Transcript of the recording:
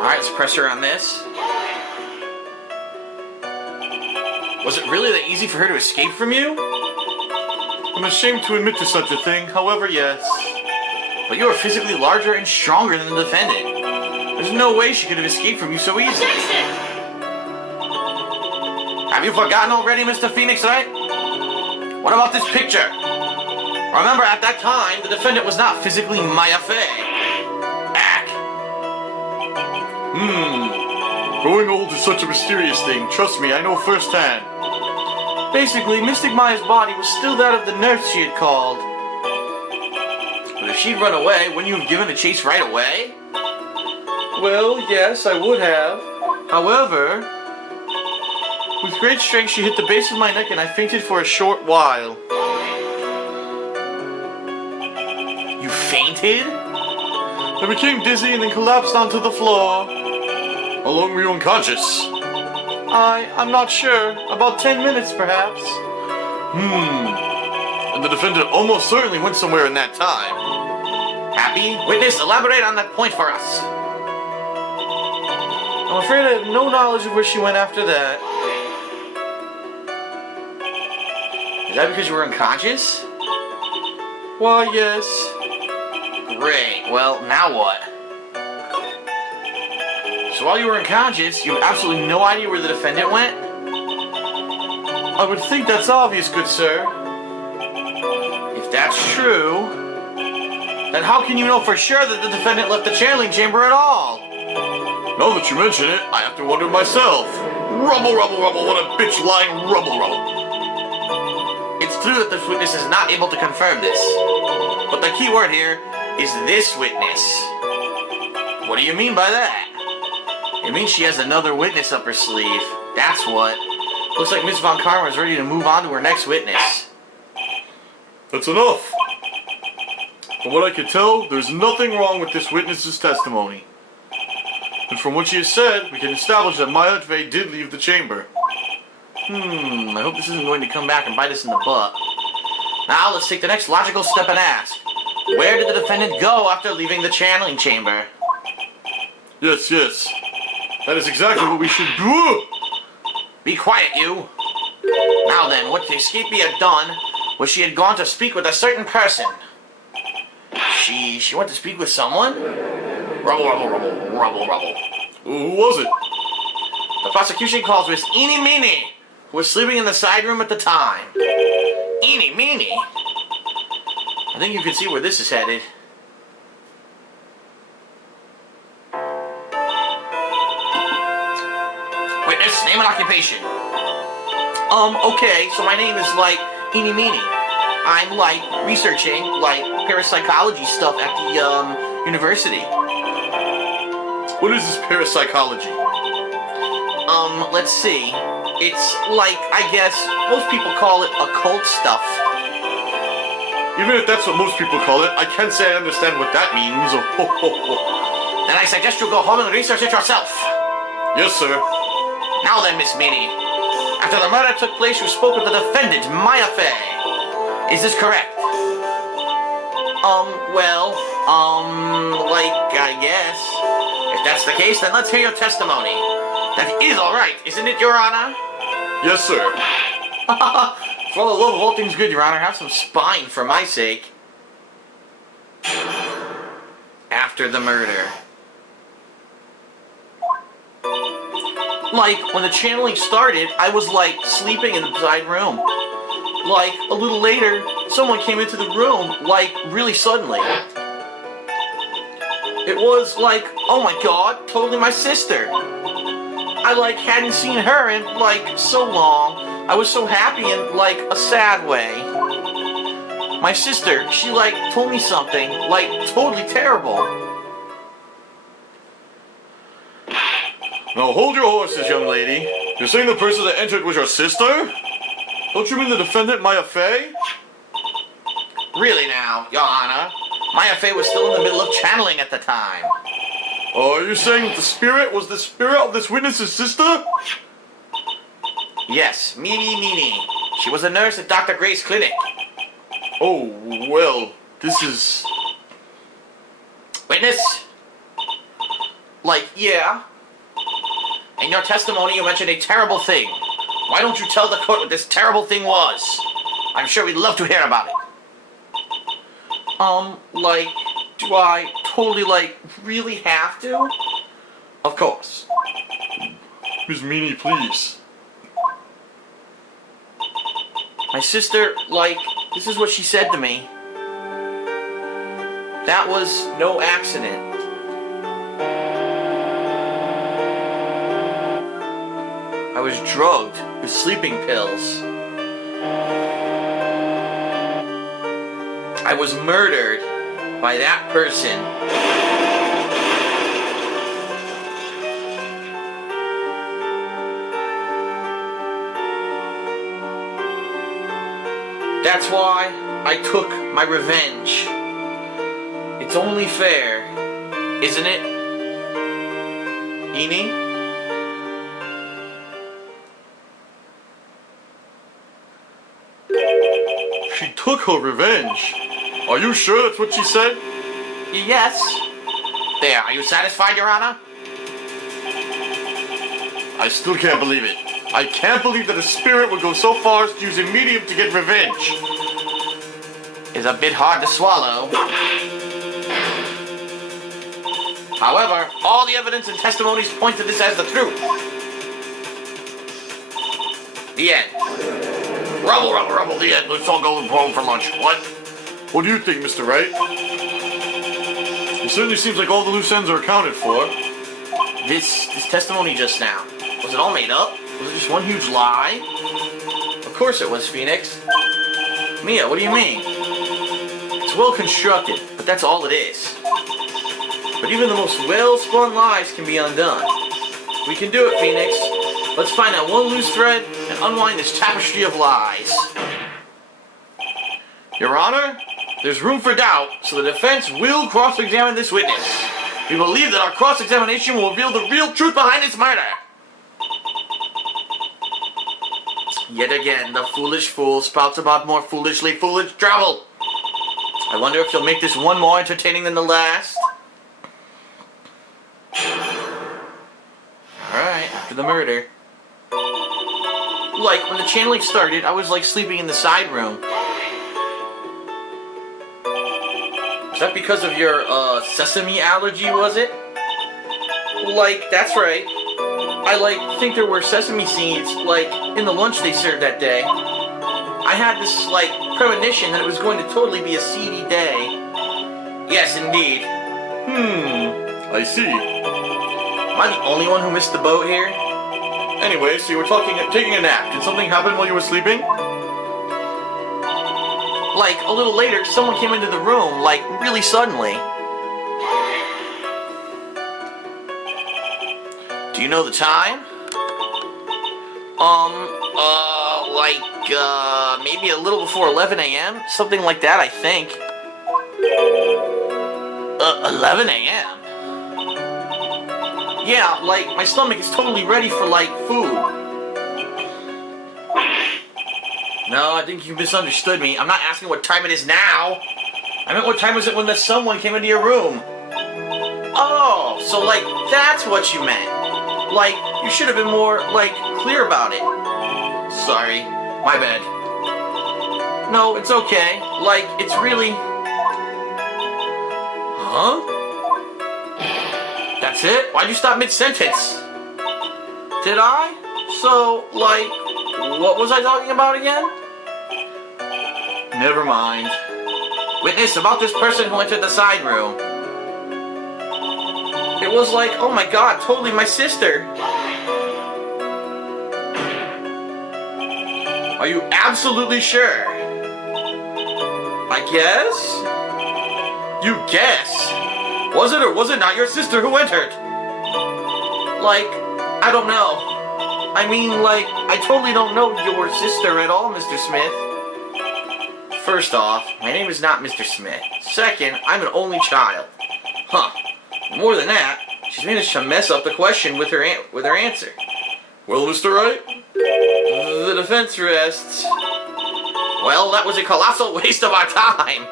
Alright, let's press her on this. Was it really that easy for her to escape from you? I'm ashamed to admit to such a thing, however, yes. But you are physically larger and stronger than the defendant. There's no way she could have escaped from you so easily. Have you forgotten already, Mr. Phoenix Wright? What about this picture? Remember, at that time, the defendant was not physically Maya Fey. Growing old is such a mysterious thing. Trust me, I know firsthand. Basically, Mystic Maya's body was still that of the nurse she had called. But if she'd run away, wouldn't you have given the chase right away? Well, yes, I would have. However, with great strength, she hit the base of my neck and I fainted for a short while. you fainted? I became dizzy and then collapsed onto the floor. How long were you unconscious? I'm not sure. About 10 minutes, perhaps. And the defendant almost certainly went somewhere in that time. Happy? Witness, elaborate on that point for us. I'm afraid I have no knowledge of where she went after that. Is that because you were unconscious? Why, yes. Great. Well, now what? So while you were unconscious, you have absolutely no idea where the defendant went? I would think that's obvious, good sir. If that's true, then how can you know for sure that the defendant left the channeling chamber at all? Now that you mention it, I have to wonder myself. Rubble, rubble, rubble, what a bitch lying rubble, rubble. It's true that this witness is not able to confirm this. But the key word here is this witness. What do you mean by that? It means she has another witness up her sleeve. That's what. Looks like Miss Von Karma is ready to move on to her next witness. That's enough. From what I can tell, there's nothing wrong with this witness's testimony. And from what she has said, we can establish that Maya Fey did leave the chamber. I hope this isn't going to come back and bite us in the butt. Now let's take the next logical step and ask, where did the defendant go after leaving the channeling chamber? Yes. That is exactly what we should do. Be quiet, you. Now then, what the escapee had done was she had gone to speak with a certain person. She went to speak with someone? Rubble, rubble, rubble, rubble, rubble. Who was it? The prosecution calls Miss Eeny Meeny, who was sleeping in the side room at the time. Eeny Meeny? I think you can see where this is headed. Witness, name and occupation. Okay, so my name is, Eeny Meeny. I'm, researching, parapsychology stuff at the, university. What is this parapsychology? Let's see. It's, I guess, most people call it occult stuff. Even if that's what most people call it, I can't say I understand what that means. Then I suggest you go home and research it yourself. Yes, sir. Now then, Miss Meany. After the murder took place, you spoke with the defendant, Maya Fey. Is this correct? I guess. If that's the case, then let's hear your testimony. That is alright, isn't it, Your Honor? Yes, sir. For the love of all things good, Your Honor, have some spine for my sake. After the murder. When the channeling started, I was, sleeping in the side room. A little later, someone came into the room, really suddenly. It was, oh my god, totally my sister. I, hadn't seen her in, so long. I was so happy in, a sad way. My sister, she, told me something, totally terrible. Now hold your horses, young lady. You're saying the person that entered was your sister? Don't you mean the defendant, Maya Fey? Really now, Your Honor. Maya Fey was still in the middle of channeling at the time. Are you saying that the spirit was the spirit of this witness's sister? Yes, Meeny. She was a nurse at Dr. Gray's clinic. Oh, well, this is... Witness? Like, yeah. In your testimony, you mentioned a terrible thing. Why don't you tell the court what this terrible thing was? I'm sure we'd love to hear about it. Like, do I totally, like, really have to? Of course. Miss Meanie, please. My sister, like, this is what she said to me. That was no accident. I was drugged with sleeping pills. I was murdered by that person. That's why I took my revenge. It's only fair, isn't it, Eenie? She took her revenge. Are you sure that's what she said? Yes. There, are you satisfied, Your Honor? I still can't believe it. I can't believe that a spirit would go so far as to use a medium to get revenge. It's a bit hard to swallow. However, all the evidence and testimonies point to this as the truth. The end. Rubble, rubble, rubble, the end. Let's all go home for lunch. What? What do you think, Mr. Wright? It certainly seems like all the loose ends are accounted for. This testimony just now, was it all made up? Was it just one huge lie? Of course it was, Phoenix. Mia, what do you mean? It's well constructed, but that's all it is. But even the most well-spun lies can be undone. We can do it, Phoenix. Let's find out one loose thread and unwind this tapestry of lies. Your Honor, there's room for doubt, so the defense will cross-examine this witness. We believe that our cross-examination will reveal the real truth behind this murder. Yet again, the foolish fool spouts about more foolishly foolish trouble. I wonder if you'll make this one more entertaining than the last. Alright, after the murder. Like, when the channeling started, I was like sleeping in the side room. Was that because of your, sesame allergy, was it? Like, that's right. I, like, think there were sesame seeds, like, in the lunch they served that day. I had this, like, premonition that it was going to totally be a seedy day. Yes, indeed. I see. Am I the only one who missed the boat here? Anyway, so you were taking a nap. Did something happen while you were sleeping? Like, a little later, someone came into the room, like, really suddenly. Do you know the time? Maybe a little before 11 a.m.? Something like that, I think. 11 a.m.? Yeah, like, my stomach is totally ready for, like, food. No, I think you misunderstood me. I'm not asking what time it is now. I meant what time was it when someone came into your room. Oh, so, like, that's what you meant. Like, you should have been more, like, clear about it. Sorry, my bad. No, it's okay. Like, it's really... Huh? That's it? Why'd you stop mid-sentence? Did I? So, like, what was I talking about again? Never mind. Witness, about this person who entered the side room. It was like, oh my god, totally my sister. Are you absolutely sure? I guess? You guess? Was it or was it not your sister who entered? Like, I don't know. I mean, like, I totally don't know your sister at all, Mr. Smith. First off, my name is not Mr. Smith. Second, I'm an only child. Huh. More than that, she's managed to mess up the question with her answer. Well, Mr. Wright? The defense rests. Well, that was a colossal waste of our time.